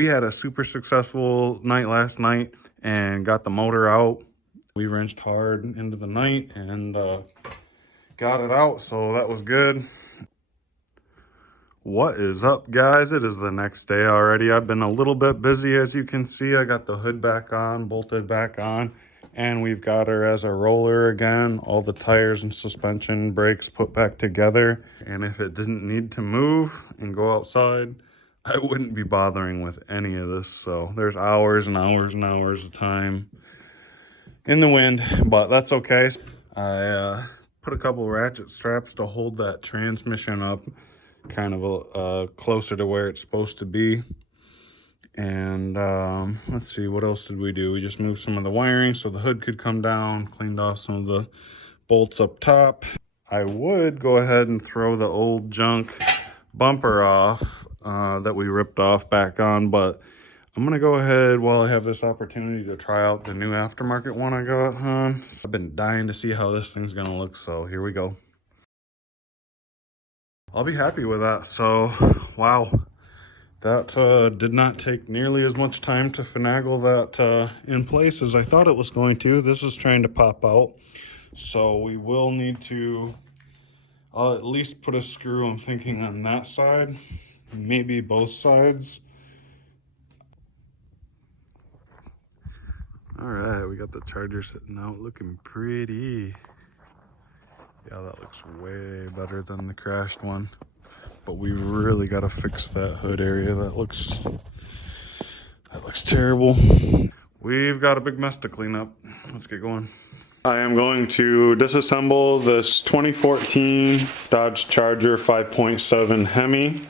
We had a super successful night last night and got the motor out. We wrenched hard into the night and got it out, so that was good. What is up, guys? It is the next day already. I've been a little bit busy, as you can see. I got the hood back on, bolted back on, and we've got her as a roller again. All the tires and suspension brakes put back together. And if it didn't need to move and go outside, I wouldn't be bothering with any of this. So there's hours and hours and hours of time in the wind, but that's okay. I put a couple ratchet straps to hold that transmission up kind of closer to where it's supposed to be. And let's see, what else did we do? We just moved some of the wiring so the hood could come down, cleaned off some of the bolts up top. I would go ahead and throw the old junk bumper off that we ripped off back on, but I'm gonna go ahead while I have this opportunity to try out the new aftermarket one I got on. I've been dying to see how this thing's gonna look, so here we go. I'll be happy with that. So, wow, that did not take nearly as much time to finagle that in place as I thought it was going to. This is trying to pop out, so we will need to, I'll at least put a screw, I'm thinking, on that side, maybe both sides. All right, we got the charger sitting out looking pretty. Yeah, that looks way better than the crashed one. But we really got to fix that hood area. That looks terrible. We've got a big mess to clean up. Let's get going. I am going to disassemble this 2014 Dodge Charger 5.7 Hemi.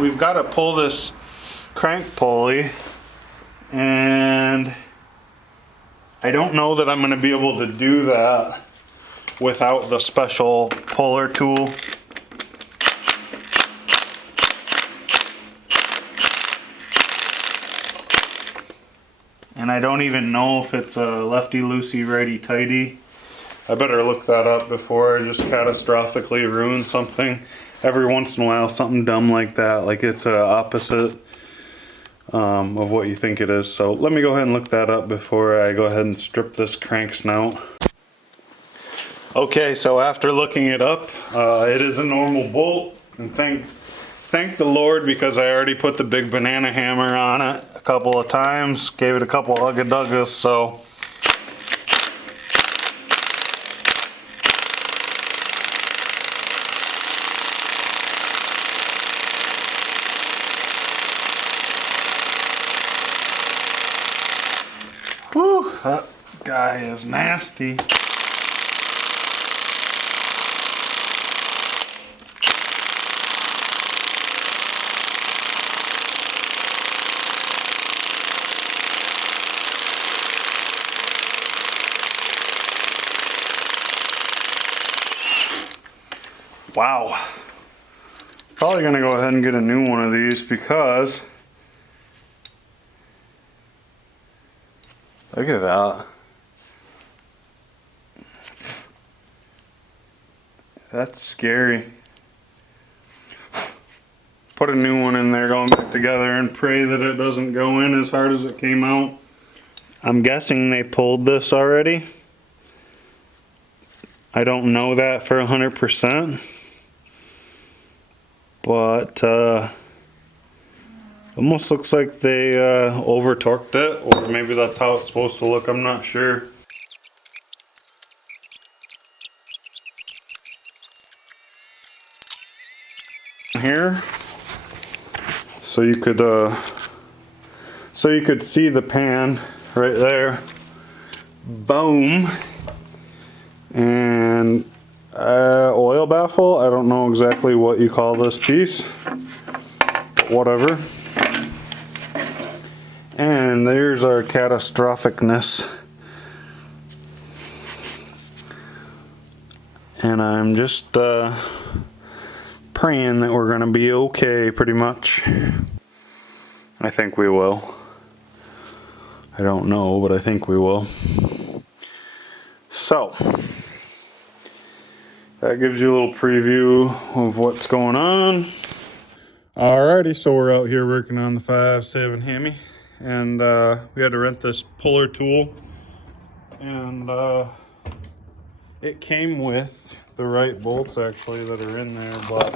We've got to pull this crank pulley, and I don't know that I'm going to be able to do that without the special puller tool. And I don't even know if it's a lefty loosey righty tighty. I better look that up before I just catastrophically ruin something. Every once in a while, something dumb like that, like it's a opposite of what you think it is. So let me go ahead and look that up before I go ahead and strip this crank snout. Okay, so after looking it up, it is a normal bolt, and thank the Lord, because I already put the big banana hammer on it a couple of times, gave it a couple ugga-duggas, so whew, that guy is nasty. Wow. Probably gonna go ahead and get a new one of these because look at that. That's scary. Put a new one in there going back together and pray that it doesn't go in as hard as it came out. I'm guessing they pulled this already. I don't know that for 100%. But almost looks like they over torqued it, or maybe that's how it's supposed to look, I'm not sure. Here, so you could see the pan right there. Boom. And oil baffle, I don't know exactly what you call this piece, but whatever. And there's our catastrophicness. And I'm just praying that we're gonna be okay, pretty much. I think we will. I don't know, but I think we will. So that gives you a little preview of what's going on. Alrighty, so we're out here working on the 5.7 hemi, and we had to rent this puller tool, and it came with the right bolts actually that are in there, but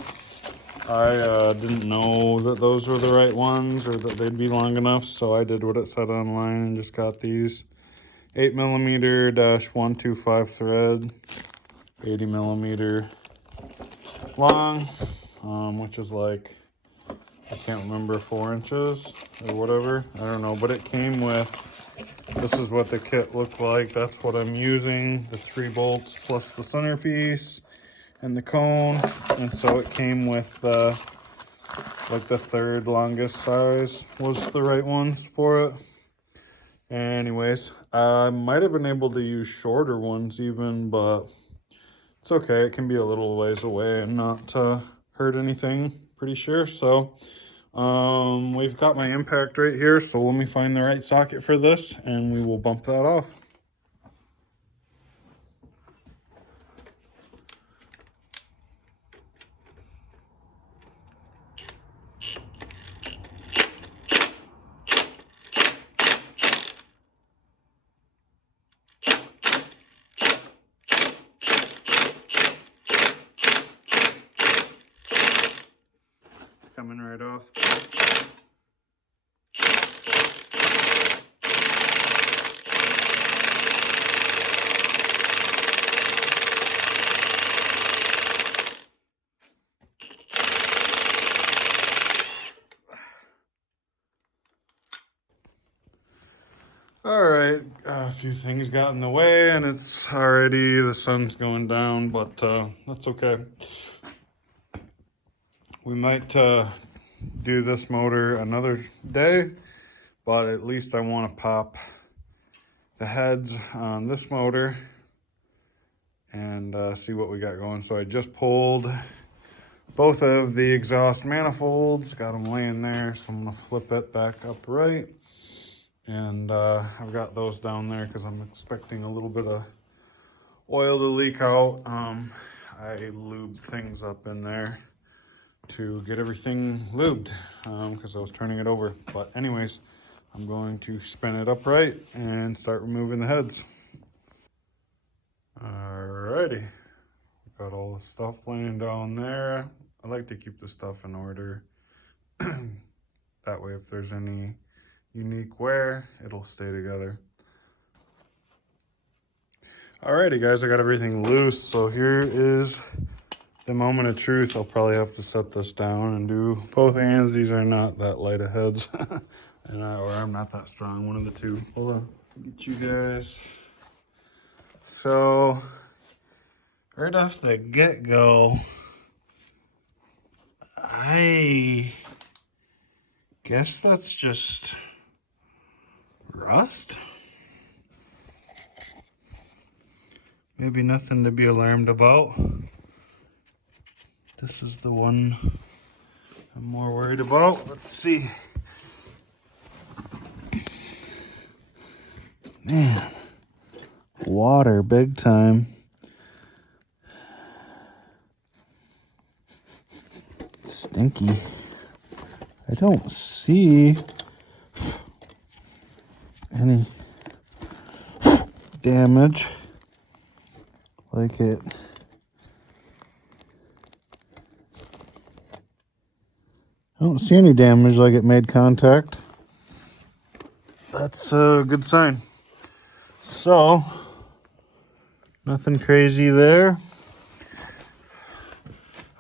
I didn't know that those were the right ones or that they'd be long enough, so I did what it said online and just got these 8mm-125 thread, 80mm long, which is like, I can't remember, 4 inches or whatever. I don't know, but it came with, this is what the kit looked like. That's what I'm using, the 3 bolts plus the centerpiece and the cone. And so it came with like the 3rd longest size was the right ones for it. Anyways, I might have been able to use shorter ones even, but it's okay. It can be a little ways away and not hurt anything, pretty sure. So we've got my impact right here, so let me find the right socket for this and we will bump that off. Coming right off. All right, a few things got in the way and it's already, the sun's going down, but that's okay. We might do this motor another day, but at least I want to pop the heads on this motor and see what we got going. So I just pulled both of the exhaust manifolds, got them laying there, so I'm gonna flip it back upright. And I've got those down there because I'm expecting a little bit of oil to leak out. I lubed things up in there to get everything lubed because I was turning it over. But anyways, I'm going to spin it upright and start removing the heads. Alrighty, got all the stuff laying down there. I like to keep the stuff in order. That way if there's any unique wear, it'll stay together. Alrighty guys, I got everything loose, so here is the moment of truth. I'll probably have to set this down and do both hands. These are not that light of heads, and or I'm not that strong, one of the two. Hold on, get you guys. So, right off the get-go, I guess that's just rust. Maybe nothing to be alarmed about. This is the one I'm more worried about. Let's see. Man, water big time. Stinky. I don't see any damage like it. I don't see any damage like it made contact. That's a good sign. So, nothing crazy there.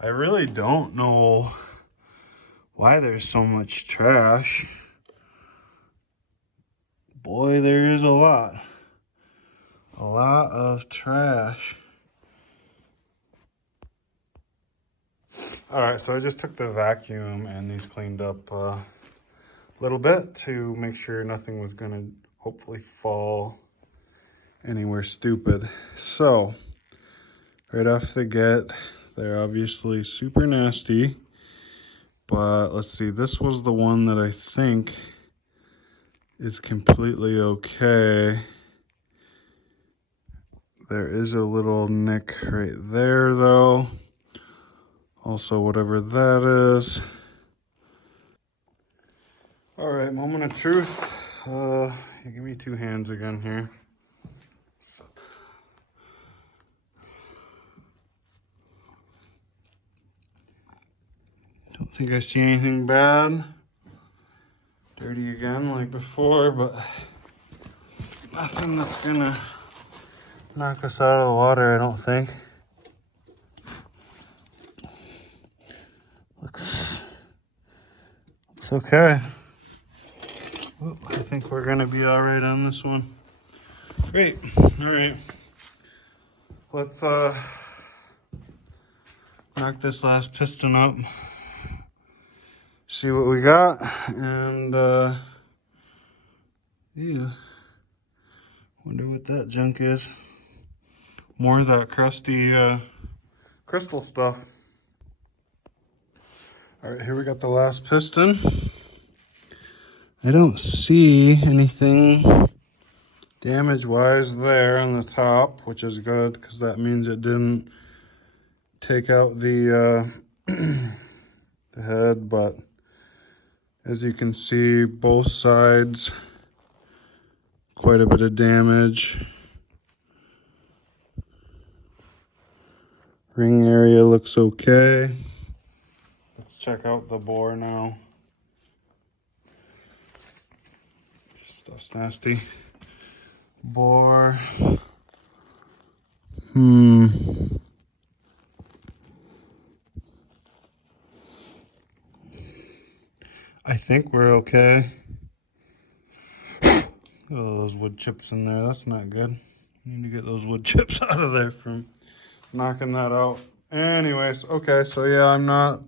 I really don't know why there's so much trash. Boy, there is a lot. A lot of trash. All right, so I just took the vacuum and these cleaned up a little bit to make sure nothing was gonna hopefully fall anywhere stupid. So, right off the get, they're obviously super nasty, but let's see, this was the one that I think is completely okay. There is a little nick right there though. Also, whatever that is. All right, moment of truth. Give me 2 hands again here. Don't think I see anything bad. Dirty again like before, but nothing that's gonna knock us out of the water, I don't think. Looks okay. Ooh, I think we're gonna be all right on this one. Great. All right. Let's knock this last piston up. See what we got, and yeah. Wonder what that junk is. More of that crusty crystal stuff. All right, here we got the last piston. I don't see anything damage-wise there on the top, which is good because that means it didn't take out the the head. But as you can see, both sides, quite a bit of damage. Ring area looks okay. Let's check out the bore now. Stuff's nasty. Bore. I think we're okay. Look at all those wood chips in there. That's not good. Need to get those wood chips out of there from knocking that out. Anyways, okay, so yeah, I'm not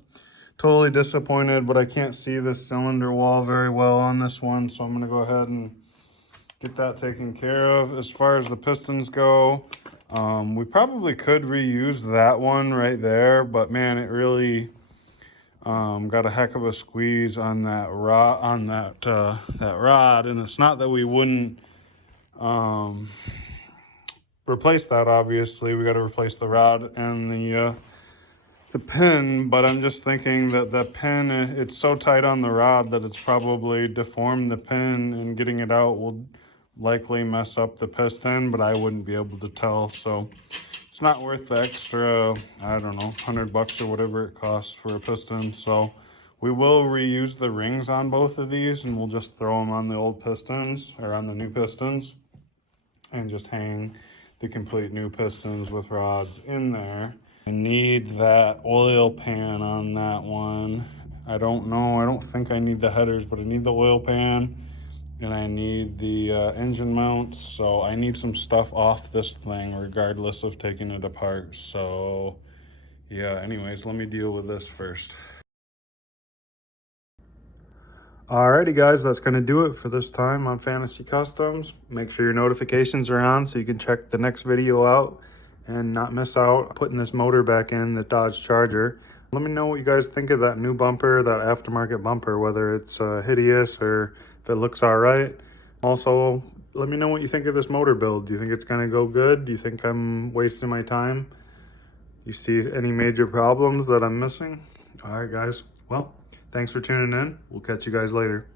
totally disappointed, but I can't see this cylinder wall very well on this one, so I'm gonna go ahead and get that taken care of. As far as the pistons go, we probably could reuse that one right there, but man, it really got a heck of a squeeze on that rod, that rod, and it's not that we wouldn't replace that. Obviously, we got to replace the rod and the pin, but I'm just thinking that the pin, it's so tight on the rod that it's probably deformed the pin, and getting it out will likely mess up the piston, but I wouldn't be able to tell. So it's not worth the extra, I don't know, $100 or whatever it costs for a piston. So we will reuse the rings on both of these, and we'll just throw them on the old pistons or on the new pistons and just hang the complete new pistons with rods in there. I need that oil pan on that one. I don't know, I don't think I need the headers, but I need the oil pan and I need the engine mounts. So I need some stuff off this thing regardless of taking it apart. So yeah, anyways, let me deal with this first. Alrighty guys, that's going to do it for this time on Fantasy Customs. Make sure your notifications are on so you can check the next video out and not miss out putting this motor back in the Dodge Charger. Let me know what you guys think of that new bumper, that aftermarket bumper, whether it's hideous or if it looks alright. Also, let me know what you think of this motor build. Do you think it's going to go good? Do you think I'm wasting my time? You see any major problems that I'm missing? Alright guys, well, thanks for tuning in. We'll catch you guys later.